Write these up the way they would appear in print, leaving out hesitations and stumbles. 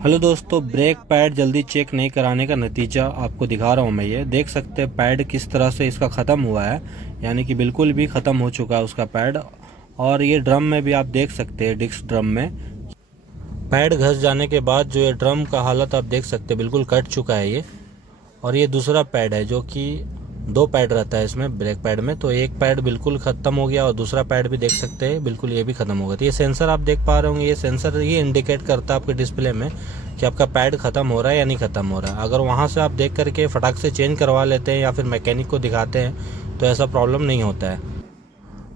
Hello दोस्तों, brake pad जल्दी check नहीं कराने का नतीजा आपको दिखा रहा हूँ मैं। ये देख सकते हैं पैड किस तरह से इसका ख़त्म हुआ है, यानी कि बिल्कुल भी ख़त्म हो चुका है उसका पैड। और ये ड्रम में भी आप देख सकते हैं, डिस्क ड्रम में पैड घस जाने के बाद जो ये ड्रम का हालत आप देख सकते हैं, बिल्कुल कट चुका है ये। और ये दूसरा पैड है, जो कि दो पैड रहता है इसमें ब्रेक पैड में, तो एक पैड बिल्कुल ख़त्म हो गया और दूसरा पैड भी देख सकते हैं बिल्कुल ये भी ख़त्म हो गया। तो ये सेंसर आप देख पा रहे होंगे, ये सेंसर ये इंडिकेट करता है आपके डिस्प्ले में कि आपका पैड ख़त्म हो रहा है या नहीं ख़त्म हो रहा है। अगर वहाँ से आप देख करके फटाक से चेंज करवा लेते हैं या फिर मैकेनिक को दिखाते हैं तो ऐसा प्रॉब्लम नहीं होता है।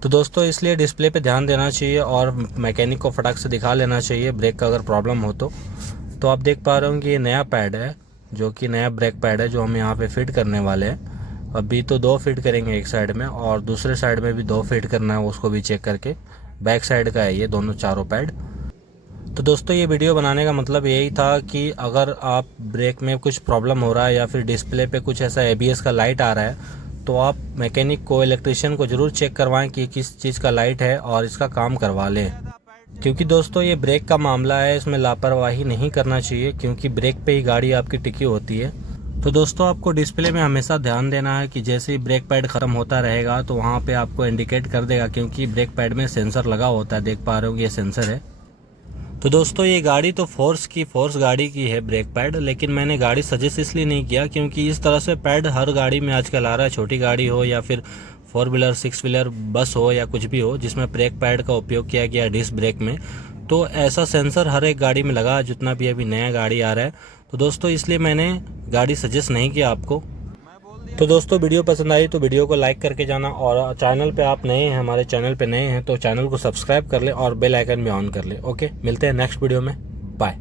तो दोस्तों इसलिए डिस्प्ले पे ध्यान देना चाहिए और मैकेनिक को फटाक से दिखा लेना चाहिए ब्रेक का अगर प्रॉब्लम हो तो आप देख पा रहे होंगे ये नया पैड है, जो कि नया ब्रेक पैड है जो हम यहाँ पे फिट करने वाले हैं। अभी तो दो फिट करेंगे एक साइड में, और दूसरे साइड में भी दो फिट करना है, उसको भी चेक करके। बैक साइड का है ये दोनों चारों पैड। तो दोस्तों ये वीडियो बनाने का मतलब यही था कि अगर आप ब्रेक में कुछ प्रॉब्लम हो रहा है या फिर डिस्प्ले पे कुछ ऐसा एबीएस का लाइट आ रहा है तो आप मैकेनिक को, इलेक्ट्रिशियन को ज़रूर चेक करवाएं कि किस चीज़ का लाइट है और इसका काम करवा लें। क्योंकि दोस्तों ये ब्रेक का मामला है, इसमें लापरवाही नहीं करना चाहिए, क्योंकि ब्रेक पे ही गाड़ी आपकी टिकी होती है। तो दोस्तों आपको डिस्प्ले में हमेशा ध्यान देना है कि जैसे ही ब्रेक पैड ख़त्म होता रहेगा तो वहाँ पे आपको इंडिकेट कर देगा, क्योंकि ब्रेक पैड में सेंसर लगा होता है, देख पा रहे हो ये सेंसर है। तो दोस्तों ये गाड़ी तो फोर्स गाड़ी की है ब्रेक पैड, लेकिन मैंने गाड़ी सजेस्ट इसलिए नहीं किया क्योंकि इस तरह से पैड हर गाड़ी में आजकल आ रहा है, छोटी गाड़ी हो या फिर 4 व्हीलर 6 व्हीलर बस हो या कुछ भी हो जिसमें ब्रेक पैड का उपयोग किया गया डिस्क ब्रेक में। तो ऐसा सेंसर हर एक गाड़ी में लगा जितना भी अभी नया गाड़ी आ रहा है। तो दोस्तों इसलिए मैंने गाड़ी सजेस्ट नहीं किया आपको। तो दोस्तों वीडियो पसंद आई तो वीडियो को लाइक करके जाना, और चैनल पे आप नए हैं, हमारे चैनल पे नए हैं तो चैनल को सब्सक्राइब कर ले और बेल आइकन भी ऑन कर ले। ओके, मिलते हैं नेक्स्ट वीडियो में। बाय।